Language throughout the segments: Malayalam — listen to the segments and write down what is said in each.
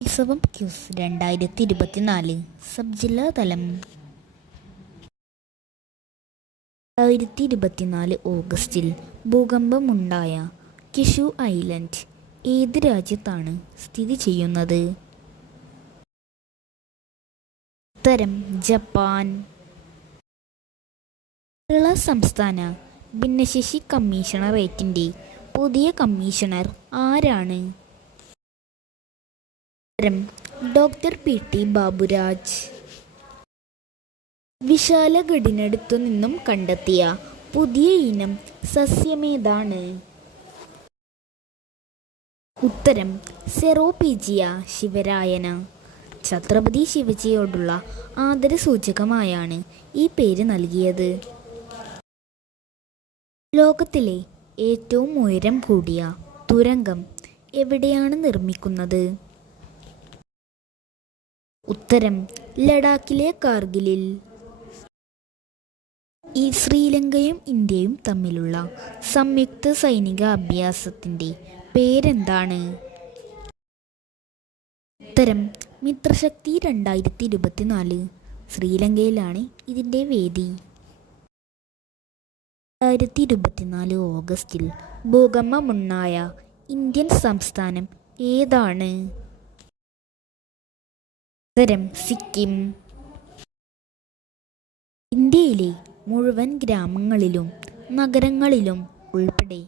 ഉത്സവം ക്യൂസ് 2024 സബ് ജില്ലാ തലം. 2024 ഓഗസ്റ്റിൽ ഭൂകമ്പമുണ്ടായ കിഷു ഐലൻഡ് ഏത് രാജ്യത്താണ് സ്ഥിതി ചെയ്യുന്നത്? ഉത്തരം ജപ്പാൻ. കേരള സംസ്ഥാന ഭിന്നശേഷി കമ്മീഷണറേറ്റിൻ്റെ പുതിയ കമ്മീഷണർ ആരാണ്? ഉത്തരം ഡോക്ടർ പി.ടി. ബാബുരാജ്. വിശാലഗഡിനടുത്തു നിന്നും കണ്ടെത്തിയ പുതിയ ഇനം സസ്യമേതാണ്? ഉത്തരം സെറോപീജിയ ശിവരായന. ഛത്രപതി ശിവജിയോടുള്ള ആദരസൂചകമായാണ് ഈ പേര് നൽകിയത്. ലോകത്തിലെ ഏറ്റവും ഉയരം കൂടിയ തുരങ്കം എവിടെയാണ് നിർമ്മിക്കുന്നത്? ഉത്തരം ലഡാക്കിലെ കാർഗിലിൽ. ഈ ശ്രീലങ്കയും ഇന്ത്യയും തമ്മിലുള്ള സംയുക്ത സൈനിക അഭ്യാസത്തിൻ്റെ പേരെന്താണ്? ഉത്തരം മിത്രശക്തി 2024. ശ്രീലങ്കയിലാണ് ഇതിൻ്റെ വേദി. 2024 ഓഗസ്റ്റിൽ ഭൂകമ്പമുണ്ടായ ഇന്ത്യൻ സംസ്ഥാനം ഏതാണ്? ഉത്തരം സിക്കിം. ഇന്ത്യയിലെ മുഴുവൻ ഗ്രാമങ്ങളിലും നഗരങ്ങളിലും ഉൾപ്പെടെ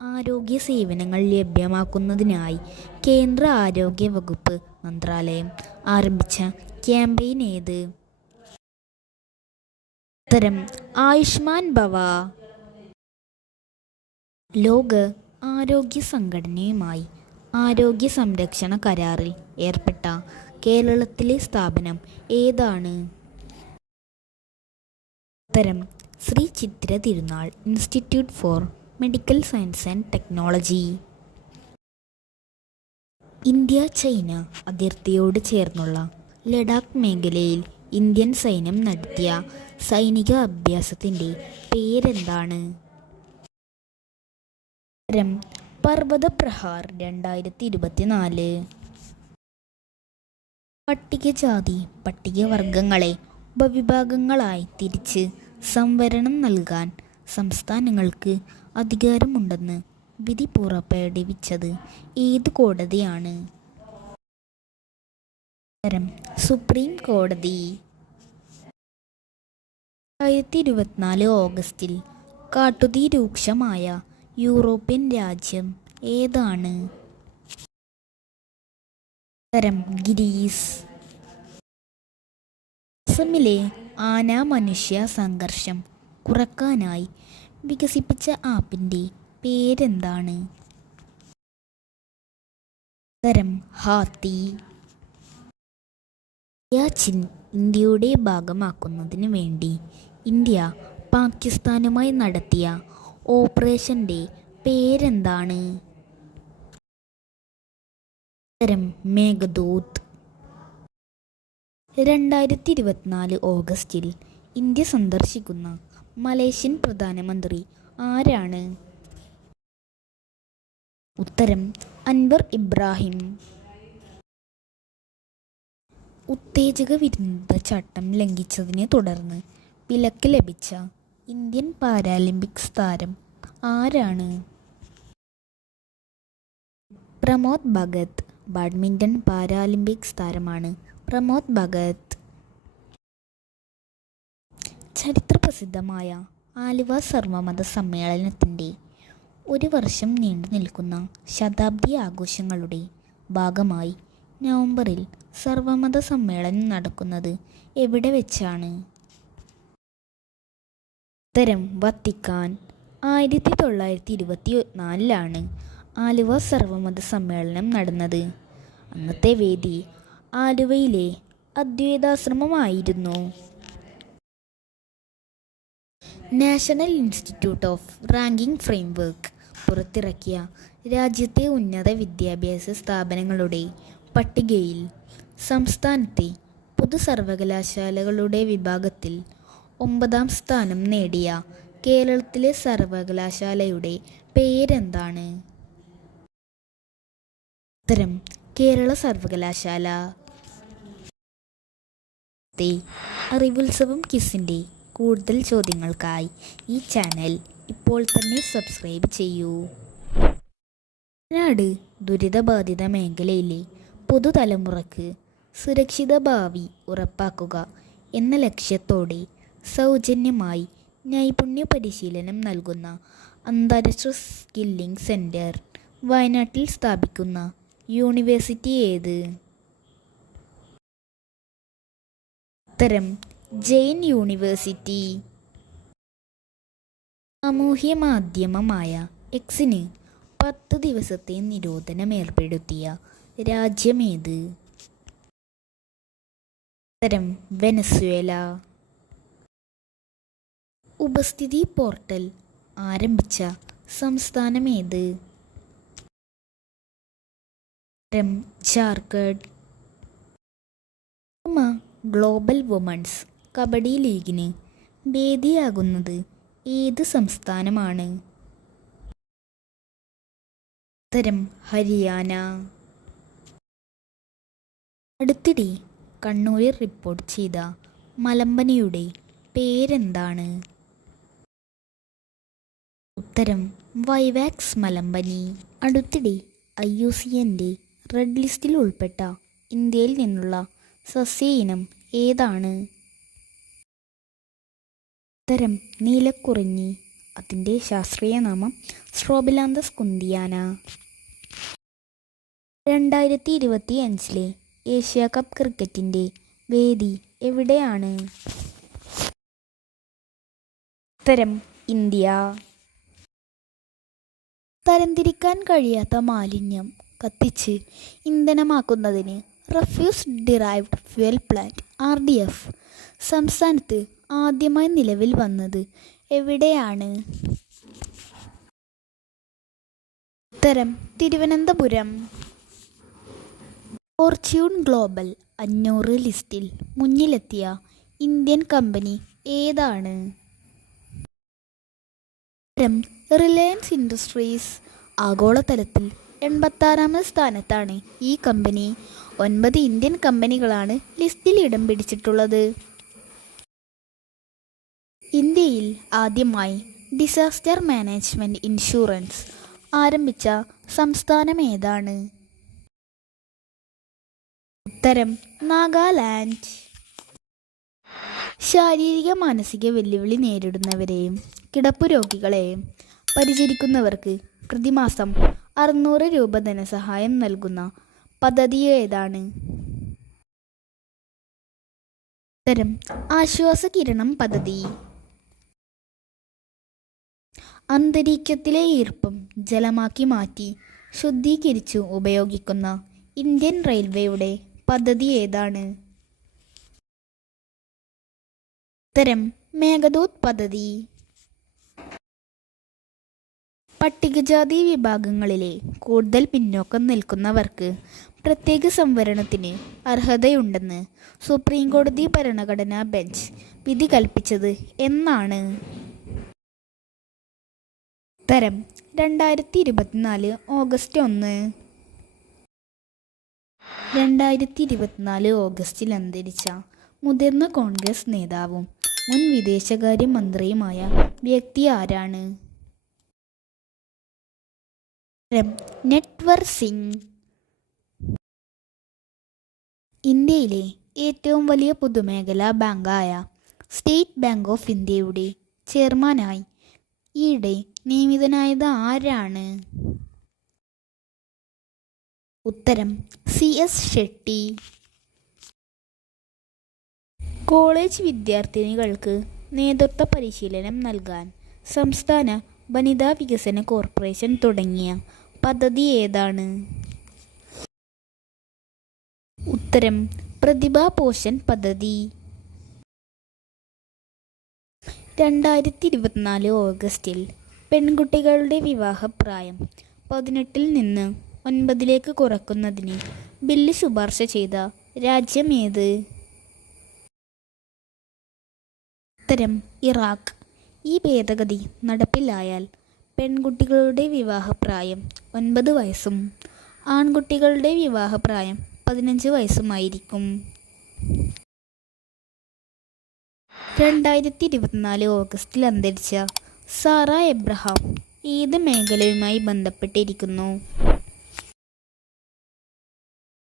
ആരോഗ്യ സേവനങ്ങൾ ലഭ്യമാക്കുന്നതിനായി കേന്ദ്ര ആരോഗ്യ വകുപ്പ് മന്ത്രാലയം ആരംഭിച്ച ക്യാമ്പയിൻ ഏത്? ഉത്തരം ആയുഷ്മാൻ ഭവ. ലോക ആരോഗ്യ സംഘടനയുമായി ആരോഗ്യ സംരക്ഷണ കരാറിൽ ഏർപ്പെട്ട കേരളത്തിലെ സ്ഥാപനം ഏതാണ്? ഉത്തരം Sree Chithira Thirunal institute for medical science and technology. India China അതിർത്തിയോട് ചേർന്നുള്ള ലഡാക്ക് മേഖലയിൽ ഇന്ത്യൻ സൈന്യം നടത്തിയ സൈനിക അഭ്യാസത്തിൻ്റെ പേരെന്താണ്? ഉത്തരം പർവ്വത പ്രഹാർ 2024. പട്ടികജാതി പട്ടികവർഗങ്ങളെ ഉപവിഭാഗങ്ങളായി തിരിച്ച് സംവരണം നൽകാൻ സംസ്ഥാനങ്ങൾക്ക് അധികാരമുണ്ടെന്ന് വിധി പുറപ്പെടുവിച്ചത് ഏത് കോടതിയാണ്? ഉത്തരം സുപ്രീം കോടതി. 2024 ഓഗസ്റ്റിൽ കാട്ടുതീ രൂക്ഷമായ യൂറോപ്യൻ രാജ്യം ഏതാണ്? ഉത്തരം ഗ്രീസ്. അസമിലെ ആന മനുഷ്യ സംഘർഷം കുറക്കാനായി വികസിപ്പിച്ച ആപ്പിൻ്റെ പേരെന്താണ്? ഉത്തരം ഹാത്തി. സിയാച്ചിൻ ഇന്ത്യയുടെ ഭാഗമാക്കുന്നതിന് വേണ്ടി ഇന്ത്യ പാകിസ്ഥാനുമായി നടത്തിയ ഓപ്പറേഷൻ്റെ പേരെന്താണ്? ഉത്തരം മേഘദൂത്. 2024 ഓഗസ്റ്റിൽ ഇന്ത്യ സന്ദർശിക്കുന്ന മലേഷ്യൻ പ്രധാനമന്ത്രി ആരാണ്? ഉത്തരം അൻവർ ഇബ്രാഹിം. ഉത്തേജക വിരുദ്ധ ചട്ടം ലംഘിച്ചതിനെ തുടർന്ന് വിലക്ക് ലഭിച്ച ഇന്ത്യൻ പാരാലിമ്പിക്സ് താരം ആരാണ്? പ്രമോദ് ഭഗത്. ബാഡ്മിൻ്റൺ പാരാലിമ്പിക്സ് താരമാണ് പ്രമോദ് ഭഗത്. ചരിത്രപ്രസിദ്ധമായ ആലുവ സർവമത സമ്മേളനത്തിൻ്റെ ഒരു വർഷം നീണ്ടു നിൽക്കുന്ന ശതാബ്ദി ആഘോഷങ്ങളുടെ ഭാഗമായി നവംബറിൽ സർവമത സമ്മേളനം നടക്കുന്നത് എവിടെ വെച്ചാണ്? ഉത്തരം വത്തിക്കാൻ. 1924 ആലുവ സർവമത സമ്മേളനം നടന്നത്. അന്നത്തെ വേദി ആലുവയിലെ അദ്വൈതാശ്രമമായിരുന്നു. National institute of ranking framework പുറത്തിറക്കിയ രാജ്യത്തെ ഉന്നത വിദ്യാഭ്യാസ സ്ഥാപനങ്ങളുടെ പട്ടികയിൽ സംസ്ഥാനത്തെ പൊതു സർവകലാശാലകളുടെ വിഭാഗത്തിൽ 9ാം സ്ഥാനം നേടിയ കേരളത്തിലെ സർവകലാശാലയുടെ പേരെന്താണ്? ഉത്തരം കേരള സർവകലാശാല. അറിവുത്സവം ക്വിസിൻ്റെ കൂടുതൽ ചോദ്യങ്ങൾക്കായി ഈ ചാനൽ ഇപ്പോൾ തന്നെ സബ്സ്ക്രൈബ് ചെയ്യൂ. വയനാട് ദുരിതബാധിത മേഖലയിലെ പുതുതലമുറക്ക് സുരക്ഷിത ഭാവി ഉറപ്പാക്കുക എന്ന ലക്ഷ്യത്തോടെ സൗജന്യമായി നൈപുണ്യ പരിശീലനം നൽകുന്ന അന്താരാഷ്ട്ര സ്കില്ലിംഗ് സെൻറ്റർ വയനാട്ടിൽ സ്ഥാപിക്കുന്ന യൂണിവേഴ്സിറ്റി ഏത്? ഉത്തരം ജെയിൻ യൂണിവേഴ്സിറ്റി. സാമൂഹ്യ മാധ്യമമായ എക്സിന് 10 ദിവസത്തെ നിരോധനം ഏർപ്പെടുത്തിയ രാജ്യമേത്? ഉത്തരം വെനസ്വേല. ഉപസ്ഥിതി പോർട്ടൽ ആരംഭിച്ച സംസ്ഥാനമേത്? ഉത്തരം ജാർഖണ്ഡ്. ഗ്ലോബൽ വുമൺസ് കബഡി ലീഗിന് വേദിയാകുന്നത് ഏത് സംസ്ഥാനമാണ്? ഉത്തരം ഹരിയാന. അടുത്തിടെ കണ്ണൂരിൽ റിപ്പോർട്ട് ചെയ്ത മലമ്പനിയുടെ പേരെന്താണ്? ഉത്തരം വൈവാക്സ് മലമ്പനി. അടുത്തിടെ IUCNന്റെ റെഡ് ലിസ്റ്റിൽ ഉൾപ്പെട്ട ഇന്ത്യയിൽ നിന്നുള്ള സസ്യ ഇനം ഏതാണ്? ഉത്തരം നീലക്കുറിഞ്ഞി. അതിൻ്റെ ശാസ്ത്രീയ നാമം സ്ട്രോബിലാന്തസ് കുന്തിയാന. 2025 ഏഷ്യ കപ്പ് ക്രിക്കറ്റിൻ്റെ വേദി എവിടെയാണ്? ഉത്തരം ഇന്ത്യ. തരംതിരിക്കാൻ കഴിയാത്ത മാലിന്യം കത്തിച്ച് ഇന്ധനമാക്കുന്നതിന് refuse derived fuel plant RDF സംസ്ഥാനത്ത് ആദ്യമായി നിലവിൽ വന്നത് എവിടെയാണ്? ഉത്തരം തിരുവനന്തപുരം. ഫോർച്യൂൺ ഗ്ലോബൽ 500 ലിസ്റ്റിൽ മുന്നിലെത്തിയ ഇന്ത്യൻ കമ്പനി ഏതാണ്? ഉത്തരം റിലയൻസ് ഇൻഡസ്ട്രീസ്. ആഗോളതലത്തിൽ 86ാം സ്ഥാനത്താണ് ഈ കമ്പനി. 9 ഇന്ത്യൻ കമ്പനികളാണ് ലിസ്റ്റിൽ ഇടം പിടിച്ചിട്ടുള്ളത്. ഇന്ത്യയിൽ ആദ്യമായി ഡിസാസ്റ്റർ മാനേജ്മെൻറ്റ് ഇൻഷുറൻസ് ആരംഭിച്ച സംസ്ഥാനം ഏതാണ്? ഉത്തരം നാഗാലാൻഡ്. ശാരീരിക മാനസിക വെല്ലുവിളി നേരിടുന്നവരെയും കിടപ്പു രോഗികളെയും പരിചരിക്കുന്നവർക്ക് പ്രതിമാസം 600 രൂപ ധനസഹായം നൽകുന്ന പദ്ധതി ഏതാണ്? ഉത്തരം ആശ്വാസകിരണം പദ്ധതി. അന്തരീക്ഷത്തിലെ ഈർപ്പം ജലമാക്കി മാറ്റി ശുദ്ധീകരിച്ചു ഉപയോഗിക്കുന്ന ഇന്ത്യൻ റെയിൽവേയുടെ പദ്ധതി ഏതാണ്? ഉത്തരം മേഘദൂത് പദ്ധതി. പട്ടികജാതി വിഭാഗങ്ങളിലെ കൂടുതൽ പിന്നോക്കം നിൽക്കുന്നവർക്ക് പ്രത്യേക സംവരണത്തിന് അർഹതയുണ്ടെന്ന് സുപ്രീം കോടതി ഭരണഘടനാ ബെഞ്ച് വിധി കൽപ്പിച്ചത് എന്നാണ്? ഉത്തരം 2024 ഓഗസ്റ്റ് 1. 2024 ഓഗസ്റ്റിൽ അന്തരിച്ച മുതിർന്ന കോൺഗ്രസ് നേതാവും മുൻ വിദേശകാര്യ മന്ത്രിയുമായ വ്യക്തി ആരാണ്? നട്വർ സിംഗ്. ഇന്ത്യയിലെ ഏറ്റവും വലിയ പൊതുമേഖലാ ബാങ്കായ സ്റ്റേറ്റ് ബാങ്ക് ഓഫ് ഇന്ത്യയുടെ ചെയർമാനായി ഈയിടെ നിയമിതനായത് ആരാണ്? ഉത്തരം CS ഷെട്ടി. കോളേജ് വിദ്യാർത്ഥിനികൾക്ക് നേതൃത്വ പരിശീലനം നൽകാൻ സംസ്ഥാന വനിതാ വികസന കോർപ്പറേഷൻ തുടങ്ങിയ പദ്ധതി ഏതാണ്? ഉത്തരം പ്രതിഭാ പോഷൺ പദ്ധതി. 2024 ഓഗസ്റ്റിൽ പെൺകുട്ടികളുടെ വിവാഹപ്രായം 18 നിന്ന് 9 കുറയ്ക്കുന്നതിന് ബില്ല് ശുപാർശ ചെയ്ത രാജ്യം ഏത്? ഉത്തരം ഇറാഖ്. ഈ ഭേദഗതി നടപ്പിലായാൽ പെൺകുട്ടികളുടെ വിവാഹപ്രായം 9 വയസ്സും ആൺകുട്ടികളുടെ വിവാഹപ്രായം 15 വയസ്സുമായിരിക്കും. 2024 ഓഗസ്റ്റിൽ അന്തരിച്ച സാറ എബ്രഹാം ഏത് മേഖലയുമായി ബന്ധപ്പെട്ടിരിക്കുന്നു?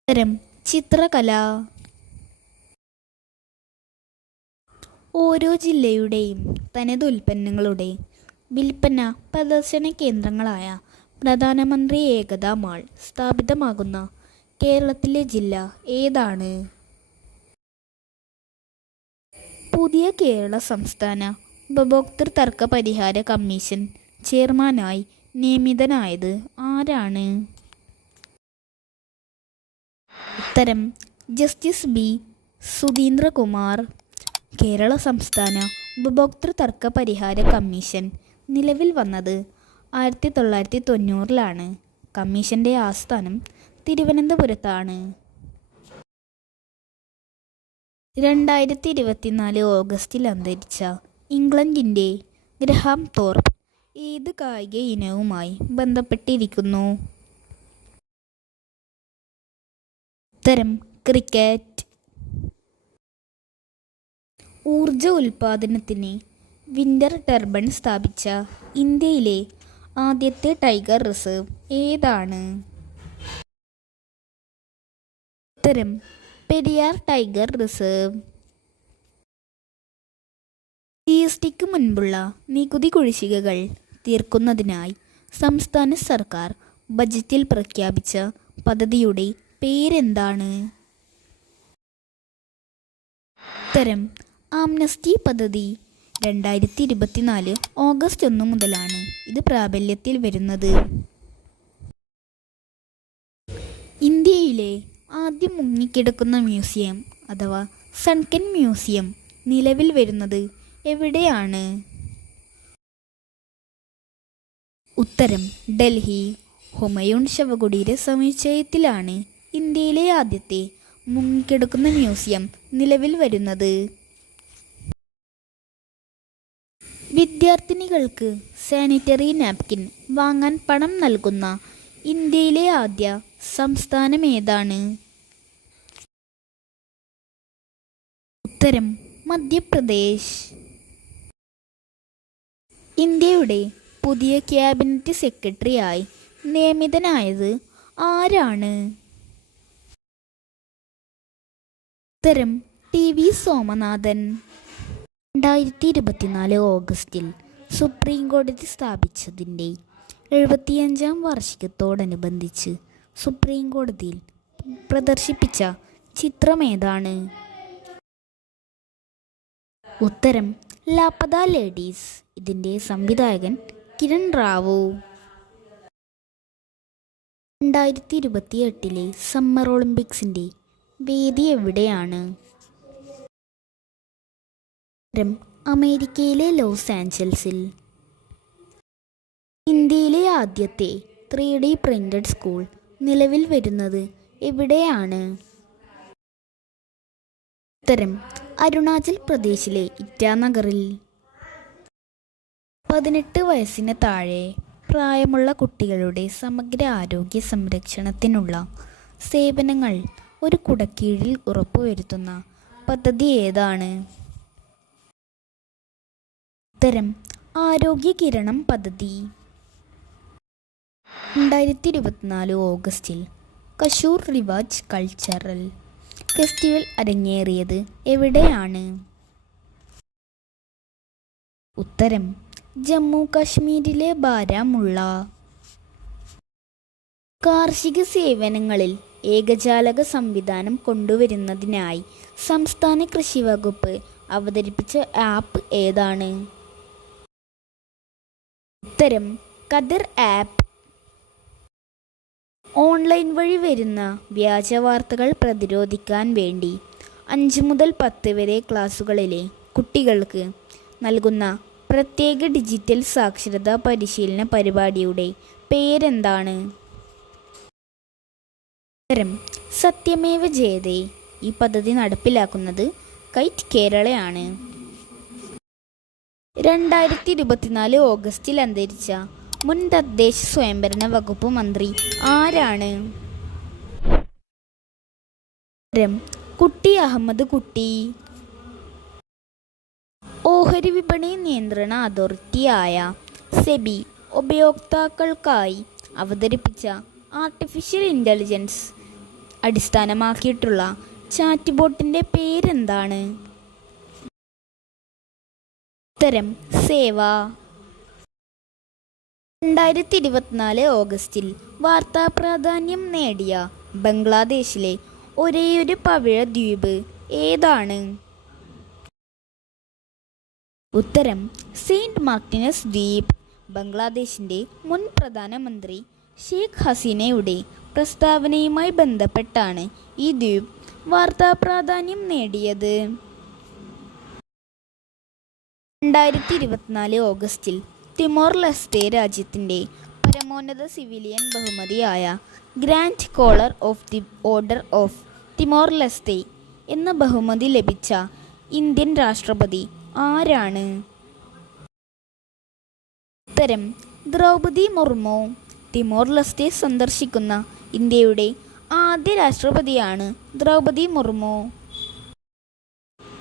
ഉത്തരം ചിത്രകല. ഓരോ ജില്ലയുടെയും തനത് ഉൽപ്പന്നങ്ങളുടെ വിൽപ്പന പ്രദർശന കേന്ദ്രങ്ങളായ പ്രധാനമന്ത്രി ഏകതാ മാൾ സ്ഥാപിതമാകുന്ന കേരളത്തിലെ ജില്ല ഏതാണ്? പുതിയ കേരള സംസ്ഥാന ഉപഭോക്തൃ തർക്ക പരിഹാര കമ്മീഷൻ ചെയർമാനായി നിയമിതനായത് ആരാണ്? ഉത്തരം ജസ്റ്റിസ് ബി സുധീന്ദ്രകുമാർ. കേരള സംസ്ഥാന ഉപഭോക്തൃ തർക്ക പരിഹാര കമ്മീഷൻ നിലവിൽ വന്നത് 1990-ലാണ്. കമ്മീഷന്റെ ആസ്ഥാനം തിരുവനന്തപുരത്താണ്. 2024 ഓഗസ്റ്റിൽ അന്തരിച്ച ഇംഗ്ലണ്ടിൻ്റെ ഗ്രഹാം തോർപ്പ് ഏത് കായിക ഇനവുമായി ബന്ധപ്പെട്ടിരിക്കുന്നു? ഉത്തരം ക്രിക്കറ്റ്. ഊർജ ഉൽപാദനത്തിന് വിൻഡർ ടർബൈൻ സ്ഥാപിച്ച ഇന്ത്യയിലെ ആദ്യത്തെ ടൈഗർ റിസർവ് ഏതാണ്? ഉത്തരം പെരിയാർ ടൈഗർ റിസർവ്. GSTക്ക് മുൻപുള്ള നികുതി കുടിശ്ശികകൾ തീർക്കുന്നതിനായി സംസ്ഥാന സർക്കാർ ബജറ്റിൽ പ്രഖ്യാപിച്ച പദ്ധതിയുടെ പേരെന്താണ്? ഉത്തരം ആംനസ്റ്റി പദ്ധതി. 2024 ഓഗസ്റ്റ് 1 മുതലാണ് ഇത് പ്രാബല്യത്തിൽ വരുന്നത്. ഇന്ത്യയിലെ ആദ്യം മുങ്ങിക്കിടക്കുന്ന മ്യൂസിയം അഥവാ സൺകൻ മ്യൂസിയം നിലവിൽ വരുന്നത് എവിടെയാണ്? ഉത്തരം ഡൽഹി. ഹുമയൂൺ ശവകുടീര സമുച്ചയത്തിലാണ് ഇന്ത്യയിലെ ആദ്യത്തെ മുങ്ങിക്കിടക്കുന്ന മ്യൂസിയം നിലവിൽ വരുന്നത്. വിദ്യാർത്ഥിനികൾക്ക് സാനിറ്ററി നാപ്കിൻ വാങ്ങാൻ പണം നൽകുന്ന ഇന്ത്യയിലെ ആദ്യ സംസ്ഥാനം ഏതാണ്? ഉത്തരം മധ്യപ്രദേശ്. ഇന്ത്യയുടെ പുതിയ ക്യാബിനറ്റ് സെക്രട്ടറിയായി നിയമിതനായത് ആരാണ്? ഉത്തരം TV സോമനാഥൻ. 2024 ഓഗസ്റ്റിൽ സുപ്രീം കോടതി സ്ഥാപിച്ചതിൻ്റെ 75-ാം വാർഷികത്തോടനുബന്ധിച്ച് സുപ്രീം കോടതിയിൽ പ്രദർശിപ്പിച്ച ചിത്രമേതാണ്? ഉത്തരം ലാപത ലേഡീസ്. ഇതിൻ്റെ സംവിധായകൻ കിരൺ റാവു. 2028 സമ്മർ ഒളിമ്പിക്സിൻ്റെ വേദി എവിടെയാണ്? ഉത്തരം അമേരിക്കയിലെ ലോസ് ആഞ്ചൽസിൽ. ഇന്ത്യയിലെ ആദ്യത്തെ 3D പ്രിന്റഡ് സ്കൂൾ നിലവിൽ വരുന്നത് എവിടെയാണ്? ഉത്തരം അരുണാചൽ പ്രദേശിലെ ഇറ്റാനഗറിൽ. 18 വയസ്സിന് താഴെ പ്രായമുള്ള കുട്ടികളുടെ സമഗ്ര ആരോഗ്യ സംരക്ഷണത്തിനുള്ള സേവനങ്ങൾ ഒരു കുടക്കീഴിൽ ഉറപ്പുവരുത്തുന്ന പദ്ധതി ഏതാണ്? ഉത്തരം ആരോഗ്യ കിരണം പദ്ധതി. 2024 ഓഗസ്റ്റിൽ കശൂർ റിവാജ് കൾച്ചറൽ ഫെസ്റ്റിവൽ അരങ്ങേറിയത് എവിടെയാണ്? ഉത്തരം ജമ്മു കാശ്മീരിലെ ബാരാമുള്ള. കാർഷിക സേവനങ്ങളിൽ ഏകജാലക സംവിധാനം കൊണ്ടുവരുന്നതിനായി സംസ്ഥാന കൃഷി വകുപ്പ് അവതരിപ്പിച്ച ആപ്പ് ഏതാണ്? ഉത്തരം കതിർ ആപ്പ്. ഓൺലൈൻ വഴി വരുന്ന വ്യാജ വാർത്തകൾ പ്രതിരോധിക്കാൻ വേണ്ടി 5 മുതൽ 10 വരെ ക്ലാസുകളിലെ കുട്ടികൾക്ക് നൽകുന്ന പ്രത്യേക ഡിജിറ്റൽ സാക്ഷരതാ പരിശീലന പരിപാടിയുടെ പേരെന്താണ്? ഉത്തരം സത്യമേവ ജയതേ. ഈ പദ്ധതി നടപ്പിലാക്കുന്നത് കൈറ്റ് കേരളയാണ്. 2024 ഓഗസ്റ്റിൽ അന്തരിച്ച മുൻ തദ്ദേശ സ്വയംഭരണ വകുപ്പ് മന്ത്രി ആരാണ്? ഉത്തരം കുട്ടി അഹമ്മദ് കുട്ടി. ഓഹരി വിപണി നിയന്ത്രണ അതോറിറ്റിയായ സെബി ഉപയോക്താക്കൾക്കായി അവതരിപ്പിച്ച ആർട്ടിഫിഷ്യൽ ഇൻ്റലിജൻസ് അടിസ്ഥാനമാക്കിയിട്ടുള്ള ചാറ്റ് ബോട്ടിൻ്റെ പേരെന്താണ്? ഉത്തരം സേവ. 2024 ഓഗസ്റ്റിൽ വാർത്താ പ്രാധാന്യം നേടിയ ബംഗ്ലാദേശിലെ ഒരേയൊരു പവിഴ ദ്വീപ് ഏതാണ്? ഉത്തരം സെയിൻറ്റ് മാർട്ടിനസ് ദ്വീപ്. ബംഗ്ലാദേശിൻ്റെ മുൻ പ്രധാനമന്ത്രി ഷേഖ് ഹസീനയുടെ പ്രസ്താവനയുമായി ബന്ധപ്പെട്ടാണ് ഈ ദ്വീപ് വാർത്താ പ്രാധാന്യം നേടിയത്. 2024 ഓഗസ്റ്റിൽ തിമോർ ലെസ്തെ രാജ്യത്തിൻ്റെ പരമോന്നത സിവിലിയൻ ബഹുമതിയായ grand collar of the order of Timor Leste എന്ന ബഹുമതി ലഭിച്ച ഇന്ത്യൻ രാഷ്ട്രപതി ആരാണ്? ഉത്തരം ദ്രൗപദി മുർമു. തിമോർ ലെസ്തെ സന്ദർശിക്കുന്ന ഇന്ത്യയുടെ ആദ്യ രാഷ്ട്രപതിയാണ് ദ്രൗപദി മുർമു.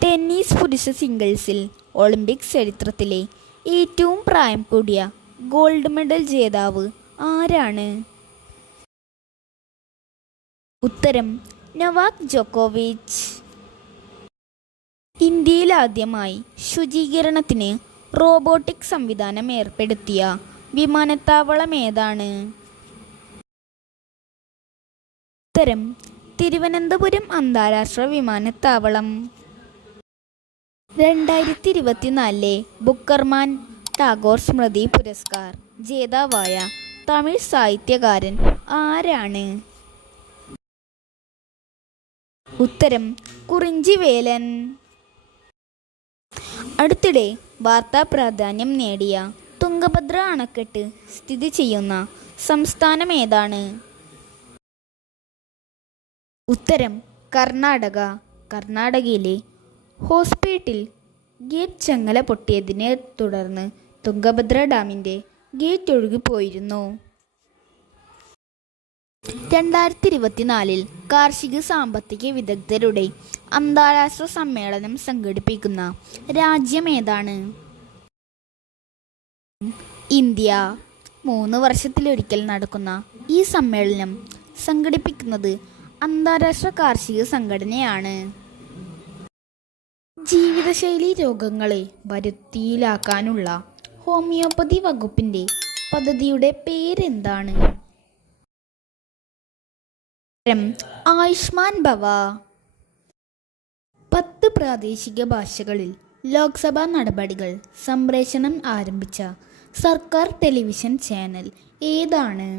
ടെന്നീസ് പുരുഷ സിംഗിൾസിൽ ഒളിമ്പിക്സ് ചരിത്രത്തിലെ ഏറ്റവും പ്രായം കൂടിയ ഗോൾഡ് മെഡൽ ജേതാവ് ആരാണ്? ഉത്തരം നൊവാക് ജോക്കോവിച്ച്. ഇന്ത്യയിൽ ആദ്യമായി ശുചീകരണത്തിന് റോബോട്ടിക് സംവിധാനം ഏർപ്പെടുത്തിയ വിമാനത്താവളം ഏതാണ്? ഉത്തരം തിരുവനന്തപുരം അന്താരാഷ്ട്ര വിമാനത്താവളം. 2024 ബുക്കർമാൻ ടാഗോർ സ്മൃതി പുരസ്കാർ ജേതാവായ തമിഴ് സാഹിത്യകാരൻ ആരാണ്? ഉത്തരം കുറിഞ്ചിവേലൻ. അടുത്തിടെ വാർത്താ പ്രാധാന്യം നേടിയ തുംഗഭദ്ര അണക്കെട്ട് സ്ഥിതി ചെയ്യുന്ന സംസ്ഥാനം ഏതാണ്? ഉത്തരം കർണാടക. കർണാടകയിലെ ഹോസ്പേട്ടിൽ ഗേറ്റ് ചങ്ങല പൊട്ടിയതിനെ തുടർന്ന് തുംഗഭദ്ര ഡാമിൻ്റെ ഗേറ്റ് ഒഴുകിപ്പോയിരുന്നു. 2024 കാർഷിക സാമ്പത്തിക വിദഗ്ധരുടെ അന്താരാഷ്ട്ര സമ്മേളനം സംഘടിപ്പിക്കുന്ന രാജ്യം ഏതാണ്? ഇന്ത്യ. 3 വർഷത്തിലൊരിക്കൽ നടക്കുന്ന ഈ സമ്മേളനം സംഘടിപ്പിക്കുന്നത് അന്താരാഷ്ട്ര കാർഷിക സംഘടനയാണ്. ജീവിതശൈലി രോഗങ്ങളെ വരുതിയിലാക്കാനുള്ള ഹോമിയോപ്പതി വകുപ്പിൻ്റെ പദ്ധതിയുടെ പേരെന്താണ്? ആയുഷ്മാൻ ഭവ. 10 പ്രാദേശിക ഭാഷകളിൽ ലോക്സഭാ നടപടികൾ സംപ്രേഷണം ആരംഭിച്ച സർക്കാർ ടെലിവിഷൻ ചാനൽ ഏതാണ്?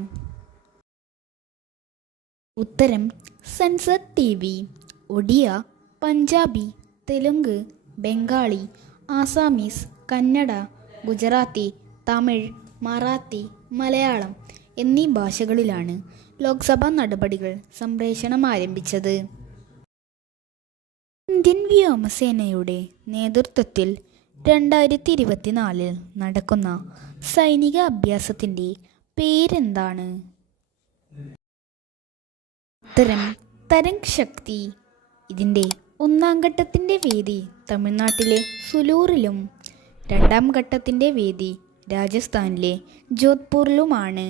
ഉത്തരം sensor TV. Odia, Punjabi, Telugu, Bengali, Assamese, Kannada, Gujarati, Tamil, Marathi, Malayalam എന്നീ ഭാഷകളിലാണ് ലോക്സഭാ നടപടികൾ സംപ്രേഷണം ആരംഭിച്ചത്. ഇന്ത്യൻ വ്യോമസേനയുടെ നേതൃത്വത്തിൽ 2024 നടക്കുന്ന സൈനിക അഭ്യാസത്തിൻ്റെ പേരെന്താണ്? ഉത്തരം തരംഗ് ശക്തി. ഇതിൻ്റെ 1ാം ഘട്ടത്തിൻ്റെ വേദി തമിഴ്നാട്ടിലെ സുലൂറിലും 2ാം ഘട്ടത്തിൻ്റെ വേദി രാജസ്ഥാനിലെ ജോധ്പൂരിലുമാണ്.